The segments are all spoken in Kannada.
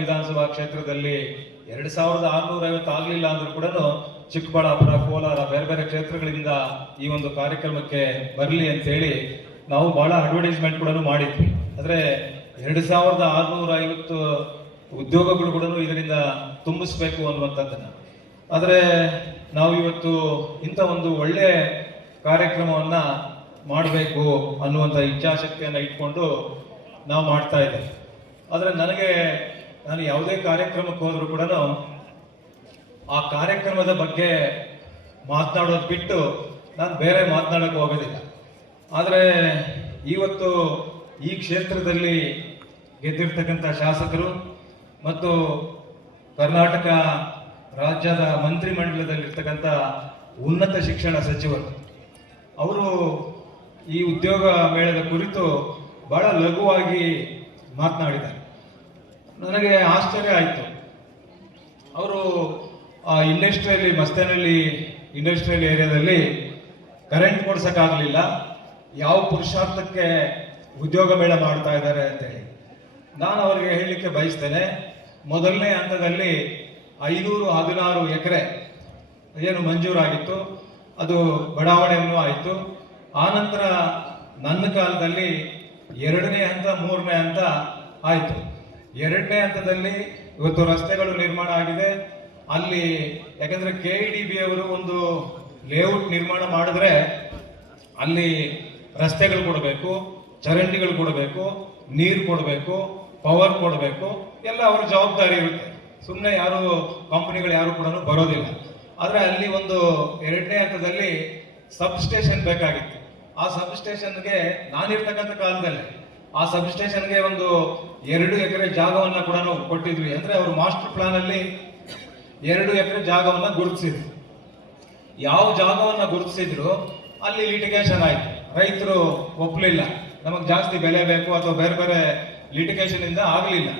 ವಿಧಾನಸಭಾ ಕ್ಷೇತ್ರದಲ್ಲಿ ಎರಡ್ ಸಾವಿರದ ಆರ್ನೂರ ಐವತ್ತು ಆಗ್ಲಿಲ್ಲ ಅಂದ್ರೂ ಕೂಡ ಚಿಕ್ಕಬಳ್ಳಾಪುರ, ಕೋಲಾರ ಬೇರೆ ಬೇರೆ ಕ್ಷೇತ್ರಗಳಿಂದ ಈ ಒಂದು ಕಾರ್ಯಕ್ರಮಕ್ಕೆ ಬರಲಿ ಅಂತ ಹೇಳಿ ನಾವು ಬಹಳ ಅಡ್ವರ್ಟೈಸ್ಮೆಂಟ್ ಕೂಡ ಮಾಡಿದ್ವಿ. ಆದ್ರೆ ಎರಡ್ ಸಾವಿರದ ಆರ್ನೂರ ಐವತ್ತು ಉದ್ಯೋಗಗಳು ಕೂಡ ಇದರಿಂದ ತುಂಬಿಸ್ಬೇಕು ಅನ್ನುವಂಥದ್ದನ್ನ. ಆದ್ರೆ ನಾವು ಇವತ್ತು ಇಂಥ ಒಂದು ಒಳ್ಳೆ ಕಾರ್ಯಕ್ರಮವನ್ನ ಮಾಡಬೇಕು ಅನ್ನುವಂಥ ಇಚ್ಛಾಶಕ್ತಿಯನ್ನು ಇಟ್ಕೊಂಡು ನಾವು ಮಾಡ್ತಾ ಇದ್ದೇವೆ. ಆದರೆ ನನಗೆ ನಾನು ಯಾವುದೇ ಕಾರ್ಯಕ್ರಮಕ್ಕೆ ಹೋದ್ರು ಕೂಡ ಆ ಕಾರ್ಯಕ್ರಮದ ಬಗ್ಗೆ ಮಾತನಾಡೋದು ಬಿಟ್ಟು ನಾನು ಬೇರೆ ಮಾತನಾಡಕ್ಕೆ ಹೋಗೋದಿಲ್ಲ. ಆದರೆ ಇವತ್ತು ಈ ಕ್ಷೇತ್ರದಲ್ಲಿ ಗೆದ್ದಿರ್ತಕ್ಕಂಥ ಶಾಸಕರು ಮತ್ತು ಕರ್ನಾಟಕ ರಾಜ್ಯದ ಮಂತ್ರಿಮಂಡಲದಲ್ಲಿರ್ತಕ್ಕಂಥ ಉನ್ನತ ಶಿಕ್ಷಣ ಸಚಿವರು, ಅವರು ಈ ಉದ್ಯೋಗ ಮೇಳದ ಕುರಿತು ಬಹಳ ಲಘುವಾಗಿ ಮಾತನಾಡಿದ್ದಾರೆ. ನನಗೆ ಆಶ್ಚರ್ಯ ಆಯಿತು. ಅವರು ಇಂಡಸ್ಟ್ರಿಯಲ್ಲಿ ಮಸ್ತೇನಹಳ್ಳಿ ಇಂಡಸ್ಟ್ರಿಯಲ್ ಏರಿಯಾದಲ್ಲಿ ಕರೆಂಟ್ ಕೊಡ್ಸೋಕ್ಕಾಗಲಿಲ್ಲ. ಯಾವ ಪುರುಷಾರ್ಥಕ್ಕೆ ಉದ್ಯೋಗ ಮೇಳ ಮಾಡ್ತಾ ಇದ್ದಾರೆ ಅಂತೇಳಿ. ನಾನು ಅವರಿಗೆ ಹೇಳಲಿಕ್ಕೆ ಬಯಸ್ತೇನೆ, ಮೊದಲನೇ ಹಂತದಲ್ಲಿ ಐನೂರು ಹದಿನಾರು ಎಕರೆ ಏನು ಮಂಜೂರಾಗಿತ್ತು. ಅದು ಬಡಾವಣೆಯನ್ನು ಆಯಿತು. ಆನಂತರ ನನ್ನ ಕಾಲದಲ್ಲಿ ಎರಡನೇ ಹಂತ, ಮೂರನೇ ಹಂತ ಆಯಿತು. ಎರಡನೇ ಹಂತದಲ್ಲಿ ಇವತ್ತು ರಸ್ತೆಗಳು ನಿರ್ಮಾಣ ಆಗಿದೆ. ಅಲ್ಲಿ ಯಾಕಂದ್ರೆ ಕೆ ಡಿ ಬಿ ಅವರು ಒಂದು ಲೇಔಟ್ ನಿರ್ಮಾಣ ಮಾಡಿದ್ರೆ ಅಲ್ಲಿ ರಸ್ತೆಗಳು ಕೊಡಬೇಕು, ಚರಂಡಿಗಳು ಕೊಡಬೇಕು, ನೀರು ಕೊಡಬೇಕು ಪವರ್ ಕೊಡಬೇಕು, ಎಲ್ಲ ಅವರ ಜವಾಬ್ದಾರಿ ಇರುತ್ತೆ. ಸುಮ್ಮನೆ ಯಾರು ಕಂಪನಿಗಳು ಯಾರು ಕೂಡ ಬರೋದಿಲ್ಲ. ಆದರೆ ಅಲ್ಲಿ ಒಂದು ಎರಡನೇ ಹಂತದಲ್ಲಿ ಸಬ್ ಸ್ಟೇಷನ್ ಬೇಕಾಗಿತ್ತು. ಆ ಸಬ್ ಸ್ಟೇಷನ್ಗೆ ನಾನಿರ್ತಕ್ಕಂಥ ಕಾಲದಲ್ಲಿ ಆ ಸಬ್ ಸ್ಟೇಷನ್ಗೆ ಒಂದು ಎರಡು ಎಕರೆ ಜಾಗವನ್ನ ಕೂಡ ನಾವು ಕೊಟ್ಟಿದ್ವಿ. ಅಂದ್ರೆ ಅವರು ಮಾಸ್ಟರ್ ಪ್ಲಾನ್ ಅಲ್ಲಿ ಎರಡು ಎಕರೆ ಜಾಗವನ್ನ ಗುರುತಿಸಿದ್ರು. ಯಾವ ಜಾಗವನ್ನ ಗುರುತಿಸಿದ್ರು, ಅಲ್ಲಿ ಲಿಟಿಗೇಷನ್ ಆಯ್ತು. ರೈತರು ಒಪ್ಪಲಿಲ್ಲ ನಮಗೆ ಜಾಸ್ತಿ ಬೆಲೆ ಬೇಕು ಅಥವಾ ಬೇರೆ ಬೇರೆ ಲಿಟಿಗೇಷನ್ ಇಂದ ಆಗಲಿಲ್ಲ.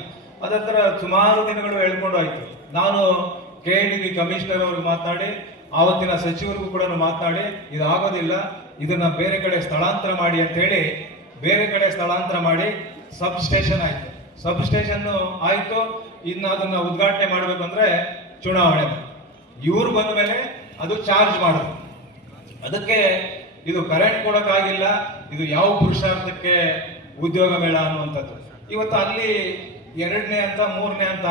ಅದರ ಸುಮಾರು ದಿನಗಳು ಹೇಳ್ಕೊಂಡು ಆಯ್ತು ನಾನು ಕೆ ಡಿ ಬಿ ಕಮಿಷನರ್ ಅವ್ರಿಗೆ ಮಾತನಾಡಿ, ಆವತ್ತಿನ ಸಚಿವರಿಗೂ ಕೂಡ ಮಾತನಾಡಿ ಇದು ಆಗೋದಿಲ್ಲ ಇದನ್ನ ಬೇರೆ ಕಡೆ ಸ್ಥಳಾಂತರ ಮಾಡಿ ಅಂತ ಹೇಳಿ ಬೇರೆ ಕಡೆ ಸ್ಥಳಾಂತರ ಮಾಡಿ ಸಬ್ ಸ್ಟೇಷನ್ ಆಯ್ತು. ಸಬ್ ಸ್ಟೇಷನ್ ಆಯ್ತು. ಇನ್ನು ಅದನ್ನ ಉದ್ಘಾಟನೆ ಮಾಡ್ಬೇಕು ಅಂದ್ರೆ ಚುನಾವಣೆ ಇವ್ರು ಬಂದ ಮೇಲೆ ಅದು ಚಾರ್ಜ್ ಮಾಡೋದು ಅದಕ್ಕೆ ಇದು ಕರೆಂಟ್ ಕೊಡೋಕ್ಕಾಗಿಲ್ಲ ಇದು ಯಾವ ಪುರುಷಾರ್ಥಕ್ಕೆ ಉದ್ಯೋಗ ಮೇಳ ಅನ್ನುವಂಥದ್ದು. ಇವತ್ತು ಅಲ್ಲಿ ಎರಡನೇ ಅಂತ, ಮೂರನೇ ಅಂತ,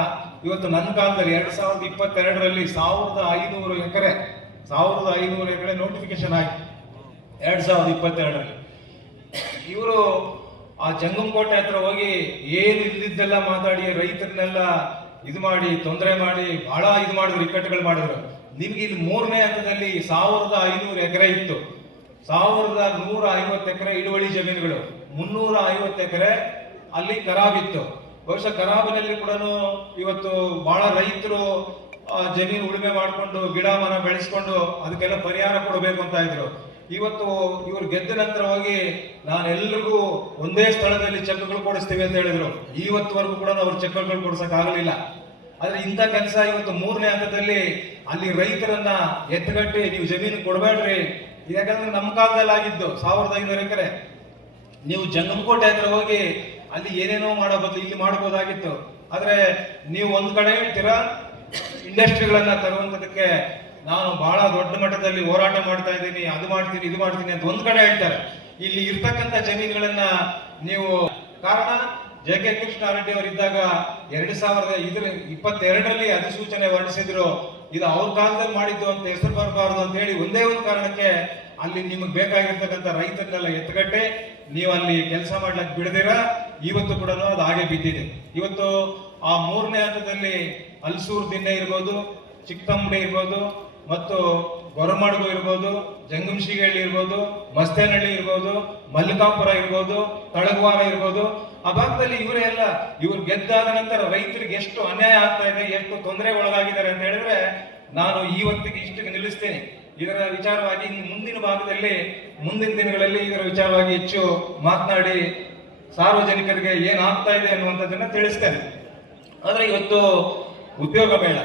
ಇವತ್ತು ನನ್ನ ಕಾಲದಲ್ಲಿ ಎರಡ್ ಸಾವಿರದ ಇಪ್ಪತ್ತೆರಡರಲ್ಲಿ ಸಾವಿರದ ಐನೂರು ಎಕರೆ, ಸಾವಿರದ ಐನೂರು ಎಕರೆ ನೋಟಿಫಿಕೇಶನ್ ಆಯ್ತು. ಎರಡ್ ಸಾವಿರದ ಇಪ್ಪತ್ತೆರಡರಲ್ಲಿ. ಇವರು ಆ ಜಂಗಮಕೋಟೆ ಹತ್ರ ಹೋಗಿ ಏನು ಇಲ್ದಿದ್ದೆಲ್ಲ ಮಾತಾಡಿ ರೈತರನ್ನೆಲ್ಲ ಇದು ಮಾಡಿ, ತೊಂದರೆ ಮಾಡಿ ಬಹಳ ಇದು ಮಾಡಿದ್ರು, ಇಕ್ಕಟ್ಟುಗಳು ಮಾಡಿದ್ರು. ನಿಮ್ಗೆ ಇಲ್ಲಿ ಮೂರನೇ ಹಂತದಲ್ಲಿ ಸಾವಿರದ ಐನೂರು ಎಕರೆ ಇತ್ತು. ಸಾವಿರದ ನೂರ ಐವತ್ತು ಎಕರೆ ಇಳುವಳಿ ಜಮೀನುಗಳು. ಮುನ್ನೂರ ಐವತ್ತು ಎಕರೆ ಅಲ್ಲಿ ಖರಾಬಿತ್ತು ಬಹುಶಃ ಖರಾಬಿನಲ್ಲಿ ಕೂಡ ಇವತ್ತು ಬಹಳ ರೈತರು ಜಮೀನು ಉಳುಮೆ ಮಾಡಿಕೊಂಡು ಗಿಡ ಮರ ಬೆಳೆಸ್ಕೊಂಡು ಅದಕ್ಕೆಲ್ಲ ಪರಿಹಾರ ಕೊಡಬೇಕು ಅಂತ ಇದ್ರು. ಇವತ್ತು ಇವರು ಗೆದ್ದ ನಂತರ ಹೋಗಿ ಒಂದೇ ಸ್ಥಳದಲ್ಲಿ ಚೆಕ್ಗಳು ಕೊಡಿಸ್ತೀವಿ ಅಂತ ಹೇಳಿದ್ರು. ಇವತ್ತುವರೆಗೂ ಕೂಡ ಅವ್ರು ಚೆಕ್ಗಳು ಕೊಡ್ಸಕ್ ಆಗಲಿಲ್ಲ. ಆದ್ರೆ ಇಂಥ ಕೆಲಸ ಇವತ್ತು ಮೂರನೇ ಹಂತದಲ್ಲಿ ಅಲ್ಲಿ ರೈತರನ್ನ ಎತ್ತಗಟ್ಟಿ ನೀವು ಜಮೀನು ಕೊಡಬೇಡ್ರಿ. ಯಾಕಂದ್ರೆ ನಮ್ಮ ಕಾಲದಲ್ಲಿ ಆಗಿದ್ದು ಸಾವಿರದ ಐನೂರು ಎಕರೆ. ನೀವು ಜಂಗಮಕೋಟೆ ಹತ್ರ ಹೋಗಿ ಅಲ್ಲಿ ಏನೇನೋ ಮಾಡಬಹುದು ಇಲ್ಲಿ ಮಾಡಬಹುದಾಗಿತ್ತು ಆದ್ರೆ ನೀವು ಒಂದ್ ಕಡೆ ಹೇಳ್ತೀರಾ ಇಂಡಸ್ಟ್ರಿಗಳನ್ನ ತರುವಂತದಕ್ಕೆ ನಾನು ಬಹಳ ದೊಡ್ಡ ಮಟ್ಟದಲ್ಲಿ ಹೋರಾಟ ಮಾಡ್ತಾ ಇದ್ದೀನಿ, ಅದು ಮಾಡ್ತೀನಿ, ಇದು ಮಾಡ್ತೀನಿ ಅಂತ ಒಂದ್ ಕಡೆ ಹೇಳ್ತಾರೆ. ಇಲ್ಲಿ ಇರ್ತಕ್ಕಂಥ ಜಮೀನುಗಳನ್ನ ನೀವು ಕಾರಣ ಜೆ ಕೆ ಕೃಷ್ಣಾರೆಡ್ಡಿ ಅವರಿದ್ದಾಗ ಎರಡ್ ಸಾವಿರದ ಇದ್ರ, ಇಪ್ಪತ್ತೆರಡರಲ್ಲಿ ಅಧಿಸೂಚನೆ ಹೊರಡಿಸಿದ್ರು. ಇದು ಅವ್ರ ಕಾಲದಲ್ಲಿ ಮಾಡಿದ್ದು ಅಂತ ಹೆಸರು ಬರಬಾರ್ದು ಅಂತ ಹೇಳಿ ಒಂದೇ ಒಂದು ಕಾರಣಕ್ಕೆ ಅಲ್ಲಿ ನಿಮಗೆ ಬೇಕಾಗಿರ್ತಕ್ಕಂಥ ರೈತರನ್ನೆಲ್ಲ ಎತ್ತಗಟ್ಟೆ ನೀವು ಅಲ್ಲಿ ಕೆಲಸ ಮಾಡ್ಲಿಕ್ಕೆ ಬಿಡದಿರ, ಇವತ್ತು ಕೂಡ ಅದು ಹಾಗೆ ಬಿದ್ದಿದೆ. ಇವತ್ತು ಆ ಮೂರನೇ ಹಂತದಲ್ಲಿ ಹಲ್ಸೂರ್ ದಿನ್ನೆ ಇರ್ಬೋದು, ಚಿಕ್ಕತಂಬಡಿ ಇರ್ಬೋದು ಮತ್ತು ಗೊರಮಡ್ಗು ಇರ್ಬೋದು ಜಂಗಮಶಿಗಳ್ಳಿ ಇರ್ಬೋದು, ಮಸ್ತೇನಹಳ್ಳಿ ಇರ್ಬೋದು, ಮಲ್ಲಿಕಾಪುರ ಇರ್ಬೋದು, ತಳಗವಾರ ಇರ್ಬೋದು. ಆ ಭಾಗದಲ್ಲಿ ಇವರೇ ಎಲ್ಲ ಇವ್ರು ಗೆದ್ದಾದ ನಂತರ ರೈತರಿಗೆ ಎಷ್ಟು ಅನ್ಯಾಯ ಆಗ್ತಾ ಇದೆ, ಎಷ್ಟು ತೊಂದರೆ ಒಳಗಾಗಿದ್ದಾರೆ ಅಂತ ಹೇಳಿದ್ರೆ ನಾನು ಈ ಹೊತ್ತಿಗೆ ಇಷ್ಟಕ್ಕೆ ನಿಲ್ಲಿಸ್ತೇನೆ. ಇದರ ವಿಚಾರವಾಗಿ ಮುಂದಿನ ಭಾಗದಲ್ಲಿ, ಮುಂದಿನ ದಿನಗಳಲ್ಲಿ ಇದರ ವಿಚಾರವಾಗಿ ಹೆಚ್ಚು ಮಾತನಾಡಿ ಸಾರ್ವಜನಿಕರಿಗೆ ಏನಾಗ್ತಾ ಇದೆ ಅನ್ನುವಂಥದ್ದನ್ನ ತಿಳಿಸ್ತೇನೆ. ಆದರೆ ಇವತ್ತು ಉದ್ಯೋಗ ಮೇಳ.